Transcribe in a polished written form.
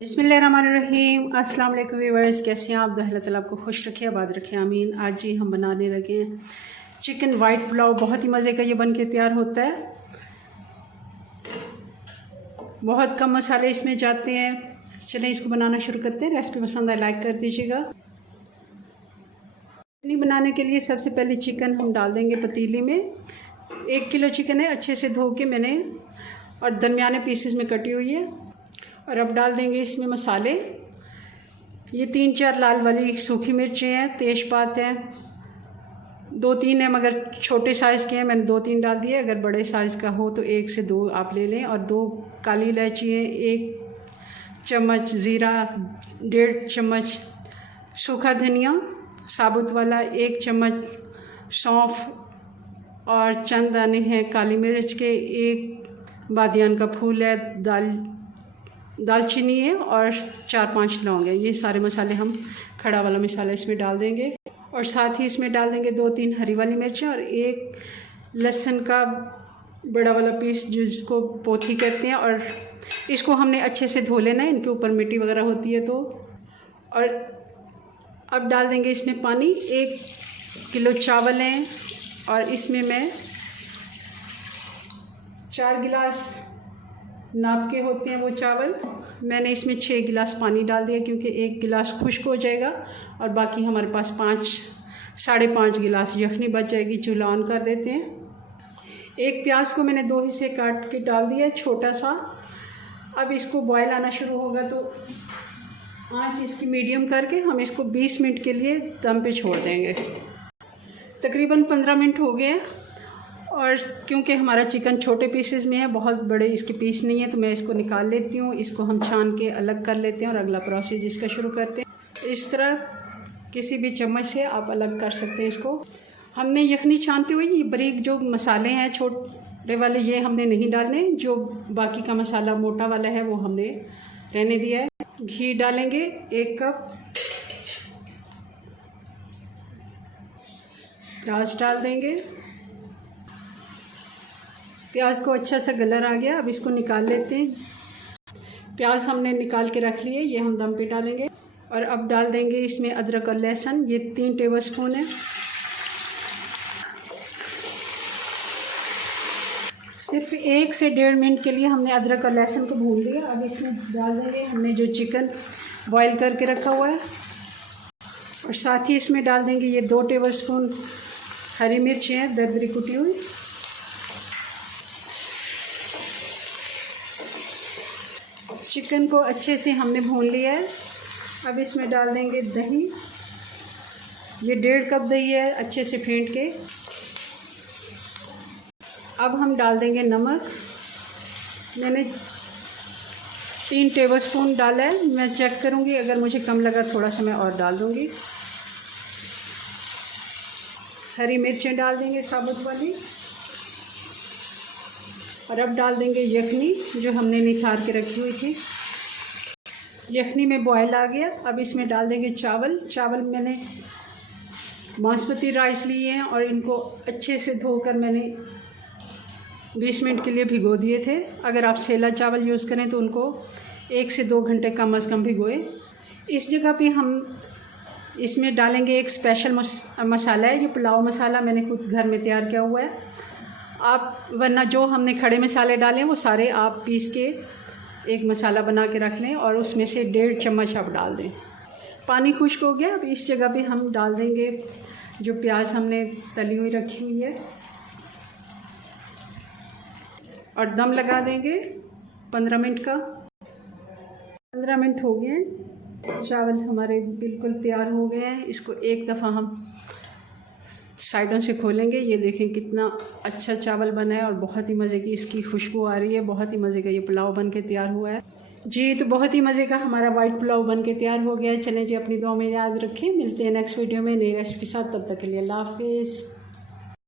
बिस्मिल्लाहिर्रहमानिर्रहीम। अस्सलाम वालेकुम व्यूअर्स, कैसे हैं आप? अल्लाह ताला आपको खुश रखे, आबाद रखे, आमीन। आज जी हम बनाने लगे हैं चिकन वाइट पुलाव। बहुत ही मज़े का ये बन के तैयार होता है। बहुत कम मसाले इसमें जाते हैं। चलें इसको बनाना शुरू करते हैं। रेसिपी पसंद आए लाइक कर दीजिएगा। बनाने के लिए सबसे पहले चिकन हम डाल देंगे पतीली में। 1 किलो चिकन है, अच्छे से धो के मैंने और दरमियाने पीसेस में कटी हुई है। और अब डाल देंगे इसमें मसाले। ये 3-4 लाल वाली सूखी मिर्चें हैं, तेज़पात हैं, 2-3 हैं, मगर छोटे साइज़ के हैं, मैंने 2-3 डाल दिए। अगर बड़े साइज़ का हो तो 1 से 2 आप ले लें। और 2 काली इलायची हैं, 1 चम्मच ज़ीरा, 1.5 चम्मच सूखा धनिया साबुत वाला, 1 चम्मच सौंफ और चंद दाने हैं काली मिर्च के, 1 बादियान का फूल है, दालचीनी है और 4-5 लौंग है। ये सारे मसाले हम खड़ा वाला मसाला इसमें डाल देंगे। और साथ ही इसमें डाल देंगे 2-3 हरी वाली मिर्चें और 1 लहसुन का बड़ा वाला पीस, जिसको पोथी कहते हैं। और इसको हमने अच्छे से धो लेना है, इनके ऊपर मिट्टी वगैरह होती है तो। और अब डाल देंगे इसमें पानी। 1 किलो चावल हैं और इसमें मैं 4 गिलास नाप के होते हैं वो चावल। मैंने इसमें 6 गिलास पानी डाल दिया, क्योंकि 1 गिलास खुश्क हो जाएगा और बाकी हमारे पास 5-5.5 गिलास यखनी बच जाएगी। चूल्हा ऑन कर देते हैं। 1 प्याज को मैंने 2 हिस्से काट के डाल दिया, छोटा सा। अब इसको बॉयल आना शुरू होगा तो आंच इसकी मीडियम करके हम इसको 20 मिनट के लिए दम पे छोड़ देंगे। तकरीबन 15 मिनट हो गए। और क्योंकि हमारा चिकन छोटे पीसेस में है, बहुत बड़े इसके पीस नहीं है, तो मैं इसको निकाल लेती हूँ। इसको हम छान के अलग कर लेते हैं और अगला प्रोसेस इसका शुरू करते हैं। इस तरह किसी भी चम्मच से आप अलग कर सकते हैं इसको। हमने यखनी छानते हुए ये बारीक जो मसाले हैं छोटे वाले, ये हमने नहीं डालने। जो बाकी का मसाला मोटा वाला है वो हमने रहने दिया है। घी डालेंगे 1 कप, प्याज डाल देंगे। प्याज को अच्छा सा कलर आ गया, अब इसको निकाल लेते हैं। प्याज हमने निकाल के रख लिए, ये हम दम पे डालेंगे। और अब डाल देंगे इसमें अदरक और लहसुन, ये 3 टेबलस्पून है। सिर्फ 1 से 1.5 मिनट के लिए हमने अदरक और लहसुन को भून लिया। अब इसमें डाल देंगे हमने जो चिकन बॉईल करके रखा हुआ है। और साथ ही इसमें डाल देंगे ये 2 टेबलस्पून हरी मिर्च हैं, दरदरी कुटी हुई। चिकन को अच्छे से हमने भून लिया है। अब इसमें डाल देंगे दही, ये 1.5 कप दही है, अच्छे से फेंट के। अब हम डाल देंगे नमक। मैंने 3 टेबलस्पून डाला है, मैं चेक करूँगी, अगर मुझे कम लगा थोड़ा सा मैं और डाल दूँगी। हरी मिर्चें डाल देंगे साबुत वाली। और अब डाल देंगे यखनी जो हमने निखार के रखी हुई थी। यखनी में बॉयल आ गया। अब इसमें डाल देंगे चावल मैंने बासमती राइस लिए हैं और इनको अच्छे से धोकर मैंने 20 मिनट के लिए भिगो दिए थे। अगर आप सेला चावल यूज़ करें तो उनको 1 से 2 घंटे कम से कम भिगोए। इस जगह पे हम इसमें डालेंगे एक स्पेशल मसाला है, ये पुलाव मसाला मैंने खुद घर में तैयार किया हुआ है। आप वरना जो हमने खड़े मसाले डाले हैं वो सारे आप पीस के एक मसाला बना के रख लें और उसमें से 1.5 चम्मच आप डाल दें। पानी खुश्क हो गया। अब इस जगह पे हम डाल देंगे जो प्याज हमने तली हुई रखी हुई है और दम लगा देंगे 15 मिनट का। 15 मिनट हो गए हैं, चावल हमारे बिल्कुल तैयार हो गए हैं। इसको एक दफ़ा हम साइडों से खोलेंगे। ये देखें कितना अच्छा चावल बना है और बहुत ही मज़े की इसकी खुशबू आ रही है। बहुत ही मज़े का ये पुलाव बन के तैयार हुआ है जी। तो बहुत ही मज़े का हमारा वाइट पुलाव बन के तैयार हो गया है। चलें जी, अपनी दुआ में याद रखें। मिलते हैं नेक्स्ट वीडियो में नई रेसिपी के साथ। तब तक के लिए अल्लाह हाफिज़।